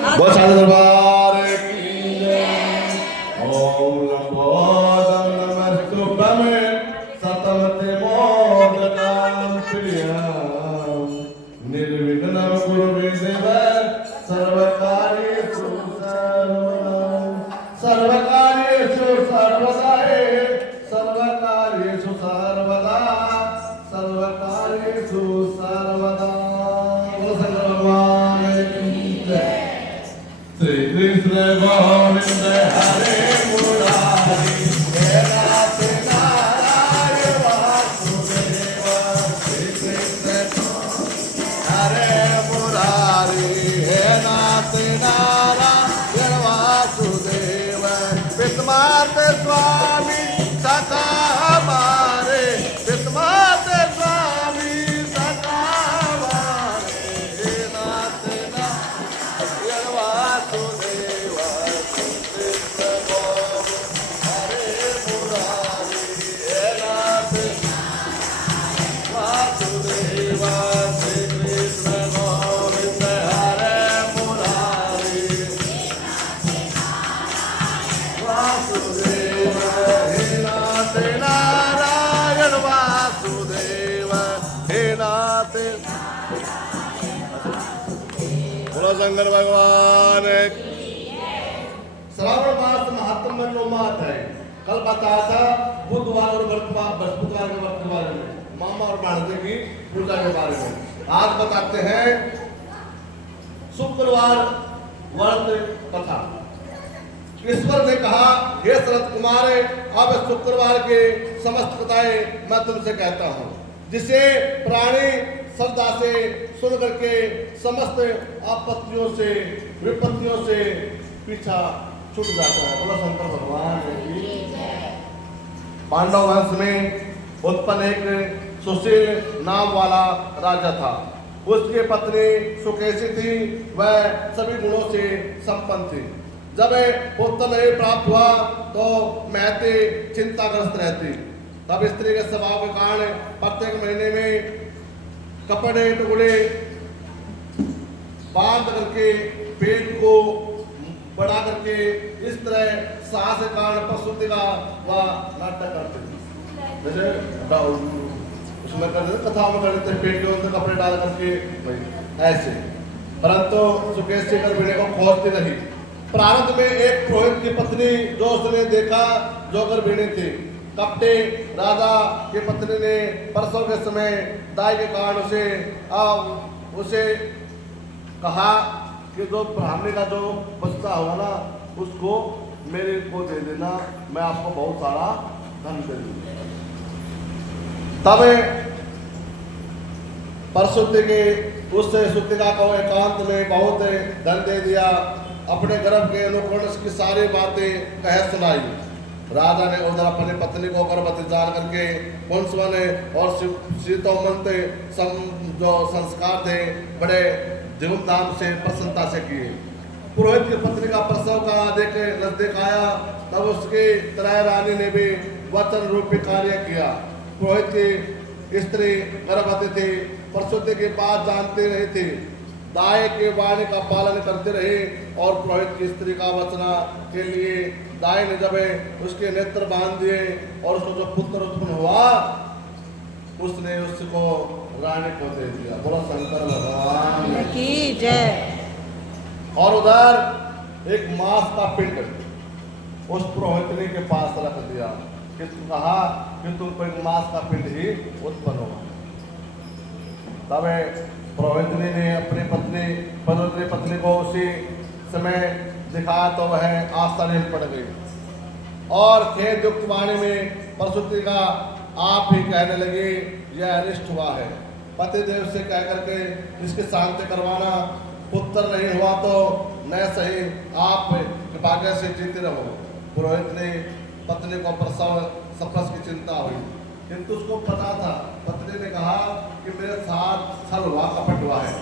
बहुत सारे दरबार की जय। ओम लंबोदर नमस्तुभ्यं सतमते मोदकां प्रियं निर्विघ्नं कुरु देव सर्वकार्येषु सर्वदा सर्वकार्येषु सर्वदा सर्वकार्येषु सर्वदा भगवान की जय। श्री कृष्ण गोविंद हरे मुरारी हे नाथ नारायण वासुदेव। श्री कृष्ण हरे मुरारी हे नाथ नारायण वासुदेव। विद्मात स्वामी सखा हमारे विद्मात स्वामी सखा हमारे हे नाथ नारायण वासुदेव। कृष्ण गोविंद हरे मुरारी हे नाथ वासुदेव। श्री कृष्ण गोविंद हरे मुरारी वासुदेव हे नाथ नारायण वासुदेव हे नाथ। बोलो शंकर भगवान। श्रावण मास महात्म में 9 माह है। कल बताया था बुधवार और बृहस्पतिवार के व्रत के बारे में, मामा और भाणजे की पूजा के बारे में। आज बताते हैं शुक्रवार व्रत कथा। ईश्वर ने कहा, हे शरद कुमार, अब शुक्रवार के समस्त कथाएं मैं तुमसे कहता हूँ, जिसे प्राणी श्रद्धा से सुन करके समस्त आपत्तियों से विपत्तियों से पीछा छूट जाता है। बोलो शंकर भगवान की जय। पांडव वंश में उत्पन्न एक सुशील नाम वाला राजा था। उसकी पत्नी सुकेशी थी, वह सभी गुणों से संपन्न थी। जब पुत्र नहीं प्राप्त हुआ तो महती चिंताग्रस्त रहती। तब स्त्री के स्वभाव के कारण प्रत्येक महीने में कपड़े टुकड़े बांध करके पेट को बढ़ा करके इस तरह सास के कारण प्रसूति का वह नाटक करते थे। जैसे उसमें कर देते, कथा में कर देते, पेट के अंदर कपड़े डाल करके ऐसे। परंतु सुकेशी गर्भिणी को खोजती रही। प्रारंभ में एक पुरोहित की पत्नी जो उसने देखा जो गर्भिणी थी। कपटे राजा की पत्नी ने प्रसव के समय दाई के कारण उसे कहा कि जो ब्राह्मणी का जो बच्चा होगा ना उसको मेरे को दे देना, मैं आपको बहुत सारा धन दे दूंगा। तब प्रसूति के उस सुतिका को एकांत में बहुत धन दे दिया। अपने गर्भ के अनुकूल की सारी बातें कह सुनाई। राजा ने उधर अपनी पत्नी को गर्भवती जान करके पुंसवन और शीतोमंत जो संस्कार थे बड़े धूमधाम से प्रसन्नता से किए। पुरोहित की पत्नी का प्रसव का नजदीक आया, तब उसकी त्रय रानी ने भी वचन रूपी कार्य किया। पुरोहित की स्त्री गर्भवती थी, प्रसूति की बात जानती नहीं थी। दाई की वाणी का पालन करते रहे और पुरोहित की स्त्री का वचना के लिए दाई ने जब उसके नेत्र बांध दिए और उसको जो पुत्र उत्पन्न हुआ उसने उसको रानी को दे दिया। बोलो शंकर भगवान की जय। और उधर एक मांस का पिंड उस पुरोहितनी के पास रख दिया कि कहा कि तुमको एक मांस का पिंड ही उत्पन्न होगा। तब पुरोहितनी ने अपनी पत्नी को उसी समय दिखाया तो वह आश्चर्य में पड़ गई और खेद युक्त वाणी में प्रसूति का आप ही कहने लगे, यह अनिष्ट हुआ है। पतिदेव से कह करके इसकी शांति करवाना, पुत्र नहीं हुआ तो न सही आप भाग्य से जीते रहो। पुरोहित ने पत्नी को प्रसव सफस की चिंता हुई, किंतु उसको पता था। पत्नी ने कहा कि मेरे साथ छल हुआ, कपट हुआ है,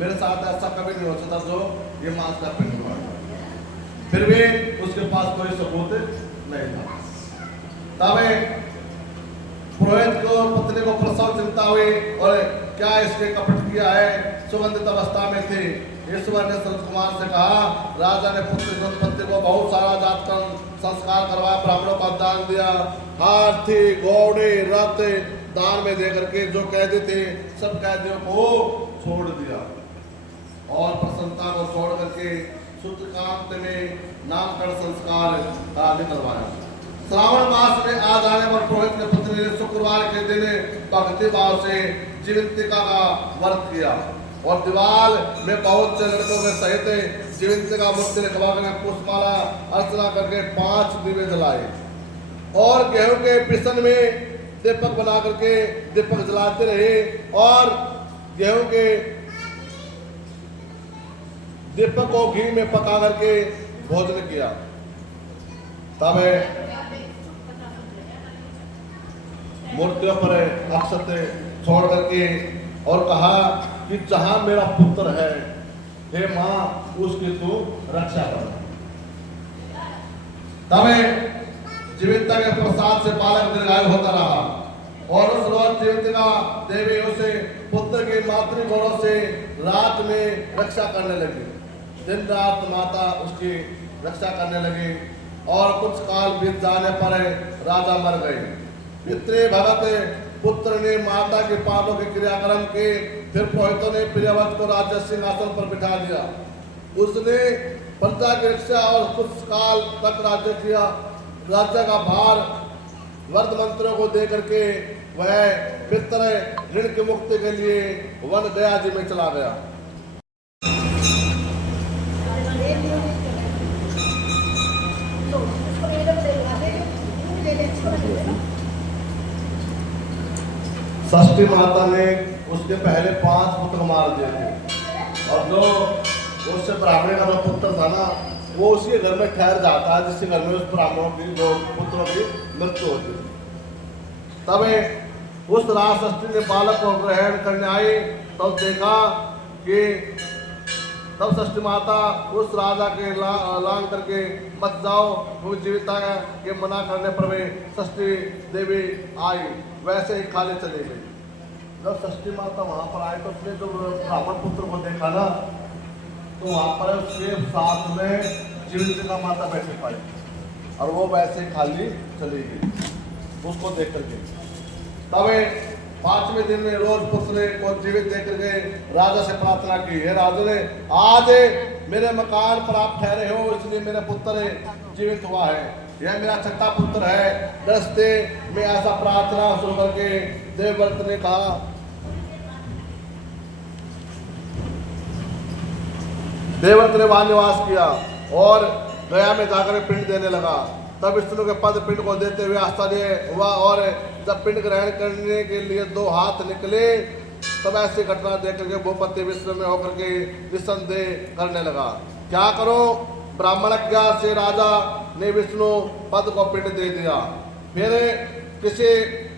मेरे साथ ऐसा कभी नहीं हो सकता जो ये मांस का पिंड हुआ है। फिर भी उसके पास कोई सबूत नहीं था। तब पुरोहित को पत्नी को प्रसव चिंता हुई और क्या इसके कपट किया है, सुगंधित अवस्था में थे, ईश्वर ने सनत कुमार से कहा। राजा ने पुत्र की उत्पत्ति को बहुत सारा जातकर्म संस्कार करवाया, ब्राह्मणों का दान दिया, हाथी घोड़े रथ दान में दे करके जो कैदी थे सब कैदियों को छोड़ दिया और प्रसन्नता को छोड़ करके सूत्रकांत में नामकरण संस्कार आदि करवाया। श्रावण मास में आ जाने पर पुरोहित ने पुत्री ने शुक्रवार के दिन भक्ति भाव से जीवंतिका का व्रत किया और दीवाल में बहुत से लड़कों के सहित जीवंतिका मूर्ति रखवा कर पुष्पमाला अर्चना करके 5 दीवे जलाए और गेहूं के पिसन में दीपक बना करके दीपक जलाते रहे और गेहूं के दीपक को घी में पका करके भोजन किया। तब मूर्तियों पर अक्षत छोड़ करके और कहा कि जहां मेरा पुत्र है, हे मां उसकी तू रक्षा कर। तब जीविता के प्रसाद से बालक दीर्घायु होता रहा और उस रोज जीविता देवी उसे पुत्र के मातृगुणों से रात में रक्षा करने लगी। दिन रात माता उसकी रक्षा करने लगी और कुछ काल बीत जाने पर राजा मर गए। पितृ भगत पुत्र ने माता के पापों के क्रियाक्रम के फिर पुरोहितों ने प्रियवत को राज्य सिंहासन पर बिठा दिया। उसने प्रजा की रक्षा और कुछ काल तक राज्य किया। राज्य का भार वर्द मंत्रियों को दे करके वह पितर ऋण की मुक्ति के लिए वन गया जी में चला गया। षष्ठी माता ने उसके पहले 5 पुत्र मार दिए थे और जो उससे ब्राह्मण का जो पुत्र था ना वो उसी घर में ठहर जाता है जिसके घर में उस ब्राह्मणों की जो पुत्रों की मृत्यु होती है। तब उस राज षष्ठी ने बालक को ग्रहण करने आई तब देखा कि तब षष्ठी माता उस राजा के लांग करके मत जाओ, वो जीविता के मना करने पर वे षष्ठी देवी आई वैसे ही खाली चली गई। जब षष्ठी माता वहां पर आई तो उसने जो ब्राह्मण पुत्र को देखा ना तो वहां पर उसके साथ में जीविता माता बैठी पाई और वो वैसे ही खाली चली गई उसको देख करके। तब 5वें दिन में रोज पुत्र को जीवित देख करके राजा से प्रार्थना की, हे राजा ने आज मेरे मकान पर आप ठहरे हो इसलिए मेरा पुत्र जीवित हुआ है, यह मेरा 6ठा पुत्र है। दस्ते में ऐसा प्रार्थना सुन करके देवव्रत ने कहा देवव्रत ने वहां निवास किया और गया में जाकर पिंड देने लगा। तब विष्णु के पद पिंड को देते हुए आश्चर्य हुआ और जब पिंड ग्रहण करने के लिए 2 हाथ निकले तब ऐसी घटना देख करके भूपति विश्व में होकर के निसंदेह करने लगा। क्या करो? ब्राह्मण ज्ञा से राजा ने विष्णु पद को पिंड दे दिया। फिर किसी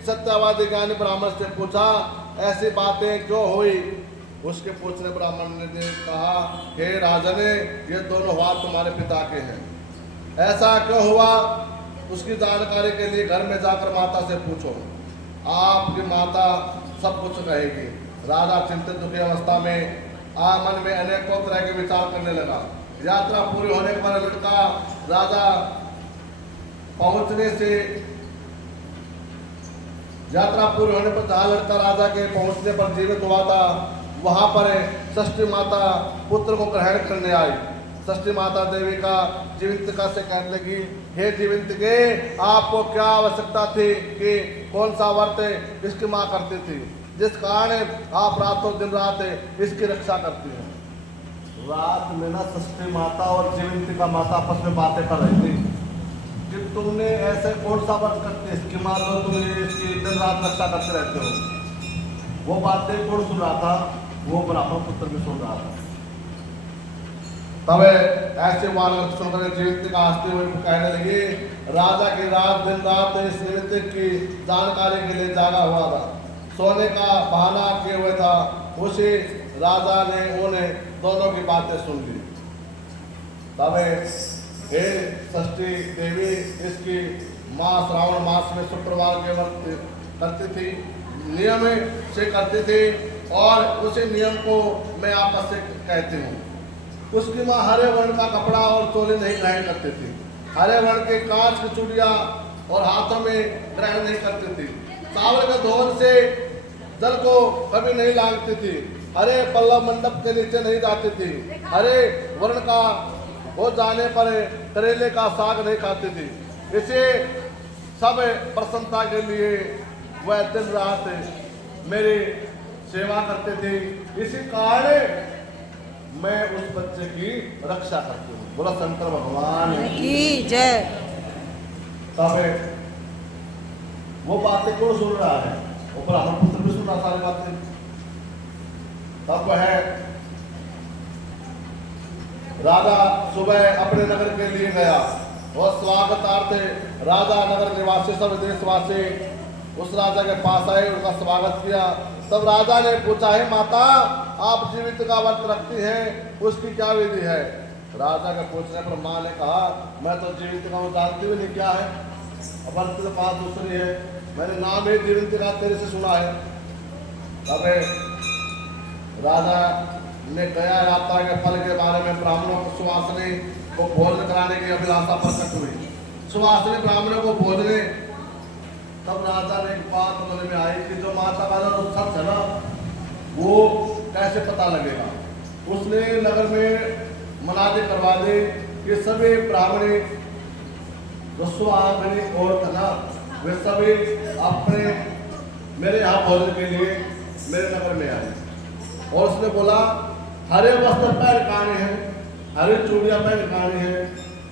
सत्यवादी ज्ञानी ब्राह्मण से पूछा ऐसी बातें क्यों हुई? उसके पूछने ब्राह्मण ने कहा, हे राजा ने ये दोनों हाथ तुम्हारे पिता के हैं, ऐसा क्यों हुआ? उसकी जानकारी के लिए घर में जाकर माता से पूछो, आपकी माता सब कुछ कहेगी। राजा चिंतित दुखी अवस्था में मन में अनेकों तरह के विचार करने लगा। यात्रा पूरी होने पर लड़का राजा पहुंचने से यात्रा पूरी होने पर जहाँ लड़का राजा के पहुंचने पर जीवित हुआ था वहां पर षष्ठी माता पुत्र को ग्रहण करने आई। षष्ठी माता देवी का जीविंतिका से कहने लगी, हे जीविंतिके आपको क्या आवश्यकता थी कि कौन सा व्रत इसकी माँ करती थी जिस कारण आप रातों दिन रात इसकी रक्षा करती हैं। रात में ना षष्ठी माता और जीविंतिका माता आपस में बातें कर रही थी कि तुमने ऐसे कौन सा व्रत करते इसकी माँ तो तुम इसकी दिन रात रक्षा करते रहते हो। वो बातें कौन सुन रहा था? वो ब्राह्मण पुत्र भी सुन रहा था। तब ऐसे वार्ता सुनकर जीवित का हंसते हुए कहने लगी, राजा की रात दिन रात इस निमित्त की जानकारी के लिए जागा हुआ था, सोने का बहाना किए हुए था। उसी राजा ने उन्हें दोनों की बातें सुन ली। तब हे षष्ठी देवी इसकी माँ श्रावण मास में शुक्रवार के वक्त करती थी, नियम से करती थी और उसी नियम को मैं आपस से कहती हूँ। उसकी माँ हरे वर्ण का कपड़ा और चोली नहीं ग्रहण करती थी। हरे वर्ण के कांच की चूड़ियाँ और हाथों में ग्रहण नहीं करती थी। चावल के धोन से जल को कभी नहीं लांघती थी। हरे पल्लव मंडप के नीचे नहीं जाती थी। हरे वर्ण का हो जाने पर करेले का साग नहीं खाती थी। इसे सब प्रसन्नता के लिए वह दिन रात मेरी सेवा करते थे। इसी कारण मैं उस बच्चे की रक्षा करती हूँ। बोला शंकर भगवान की जय। तब वो बातें कौन सुन रहा है? वो ब्राह्मण पुत्र भी सुन रहा सारी बातें। तब वह राजा सुबह अपने नगर के लिए गया और स्वागतार्थ राजा नगर निवासी सब देशवासी उस राजा के पास आए, उनका स्वागत किया। तब राजा ने पूछा, है माता आप जीवित का व्रत रखती हैं, उसकी क्या विधि है? राजा के पूछने पर माँ ने कहा, मैं तो जीवित का जानती हुई नहीं क्या है, व्रत तो बात दूसरी है, मैंने नाम ही जीवित का तेरे से सुना है। तब राजा ने गया यात्रा के फल के बारे में ब्राह्मणों को सुवासिनी को भोजन कराने की अभिलाषा प्रकट हुई। सुवासिनी ब्राह्मणों को भोजने। तब राजा ने एक बात मन में आई कि जो माता का सच है ना, वो कैसे पता लगेगा? उसने नगर में मनादी करवा दी कि सभी ब्राह्मणी जो सुहागनी औरत ना, वे सभी अपने मेरे यहाँ भोजन के लिए मेरे नगर में आए। और उसने बोला, हरे वस्त्र पहन काने हैं, हरी चूड़ियां पहन काने हैं,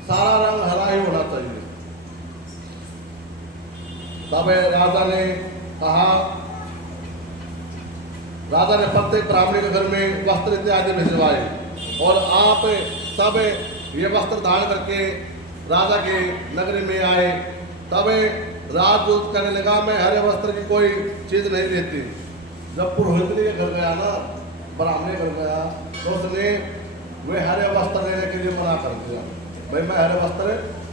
सारा रंग हरा ही होना चाहिए। तब राजा ने कहा, राजा ने प्रत्येक ब्राह्मणी के घर में वस्त्र इत्यादि भिजवाए और आप सब ये वस्त्र धारण करके राजा के नगरी में आए। तब राजदूत कहने लगा, मैं हरे वस्त्र की कोई चीज नहीं लेती। जब पुरोहितनी के घर गया ना, ब्राह्मणी घर गया, तो उसने वे हरे वस्त्र लेने के लिए मना कर दिया, भाई मैं हरे वस्त्र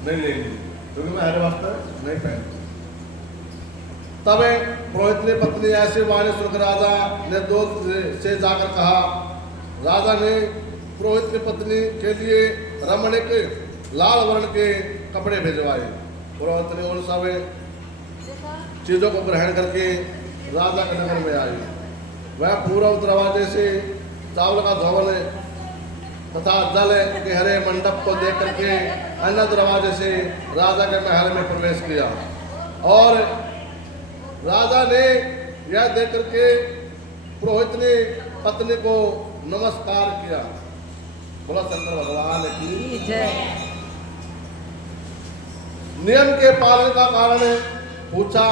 नहीं लेंगी क्योंकि मैं हरे वस्त्र नहीं पहनती। तब पुरोहित ने पत्नी ऐसी वाणी सुनकर राजा ने दूत से जाकर कहा। राजा ने पुरोहित की पत्नी के लिए रमणीक लाल वर्ण के कपड़े भिजवाए। पुरोहित ने उन सब चीजों को ग्रहण करके राजा के नगर में आई। वह पूर्व दरवाजे से चावल का धोवन तथा जल के हरे मंडप को देख करके अन्य दरवाजे से राजा के महल में प्रवेश किया। और राजा ने यह देख करके पुरोहित ने पत्नी को नमस्कार किया। बोला शंकर भगवान की जय। नियम के पालन का कारण पूछा।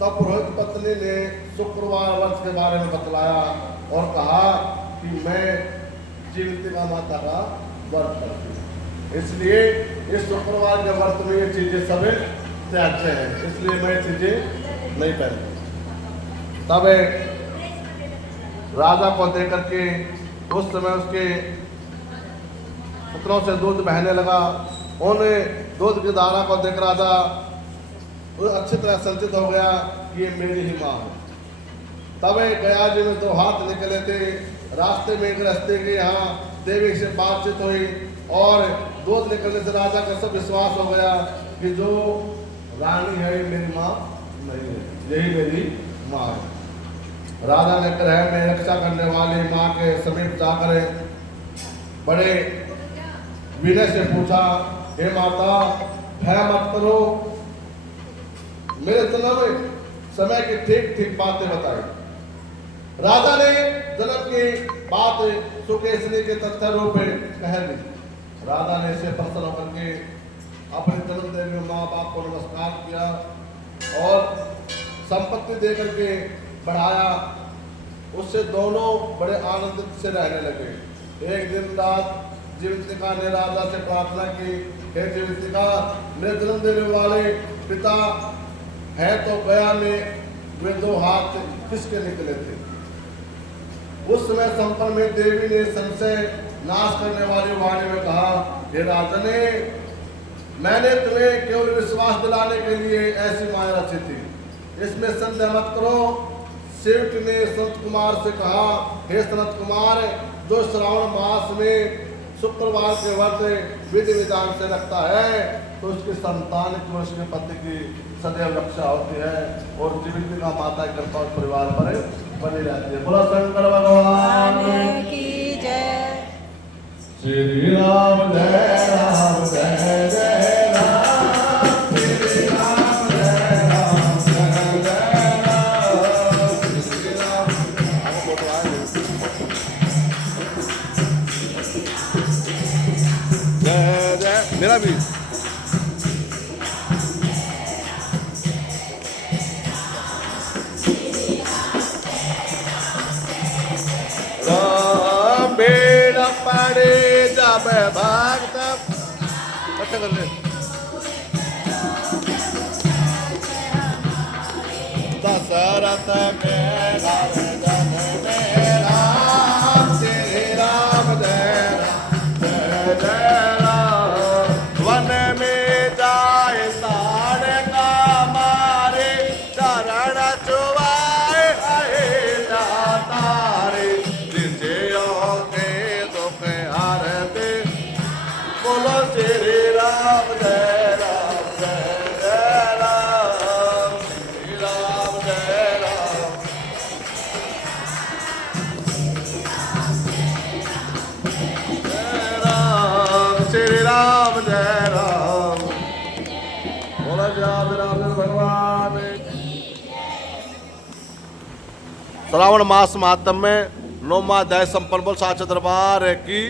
तब पुरोहित पत्नी ने शुक्रवार वर्ष के बारे में बतलाया और कहा कि मैं जीवितिका माता का व्रत करती हूँ, इसलिए इस शुक्रवार के व्रत में ये चीजें सब त्याज्य हैं, इसलिए मैं चीजें नहीं पहनती। तब राजा को देख करके उस समय उसके पुत्रों से दूध बहने लगा। उन्हें दूध की धारा को देख राजा वो अच्छी तरह संचित हो गया कि ये मेरी ही माँ है। तब गया जी में 2 हाथ निकले थे। रास्ते में गृहस्थी के यहाँ देवी से बातचीत हुई और दूध निकलने से राजा का सब विश्वास हो गया कि जो रानी है मेरी माँ नहीं है, यही मेरी माँ है। राजा ने ग्रह में रक्षा करने वाली माँ के समीप जाकर बड़े विनय से पूछा, हे माता भय मत करो, मेरे जन्म समय की ठीक ठीक बातें बताई। राजा ने जन्म की बात सुकेसनी के तथ्य रूप में कह दी। राजा ने इसे प्रसन्न होकर के अपने जन्म देवी माँ बाप को नमस्कार किया और संपत्ति दे करके बढ़ाया। उससे दोनों बड़े आनंदित से रहने लगे। एक दिन रात जीवितिका ने राजा से प्रार्थना की, हे जीवितिका, मेरे जन्म देने वाले पिता है तो गया में वे 2 हाथ किसके निकले थे? उस समय संपन्न में देवी ने संशय नाश करने वाली वाणी में कहा, हे राजने, मैंने तुम्हें केवल विश्वास दिलाने के लिए ऐसी माया रची थी, इसमें संदेह मत करो। सेवक ने संत कुमार से कहा, हे सनत कुमार, जो श्रावण मास में शुक्रवार के व्रत विधि विधान से रखता है तो उसकी संतान की उसके पति की सदैव रक्षा होती है और जीवित का माता की कृपा उस परिवार पर बनी रहती है। बोला शंकर भगवान की जय। श्री राम जय राम जय जय राम श्री राम जय राम जय जय राम श्री राम। जय जय मेरा भी बेड़ा पड़े जब भक्त अच्छा कर ले दशरथ के घर जन में राम श्री राम जय जय जय राम। वन में जाए तारे का मारे चरण चुवाए आए तारे बोलो श्री राम जय राम जय जय राम श्री राम जय राम। जय राम श्री राम जय राम। बोलो जय राम भगवान। श्रावण मास महात्म में 9वां अध्याय संपन्न। बोल साचे दरबार की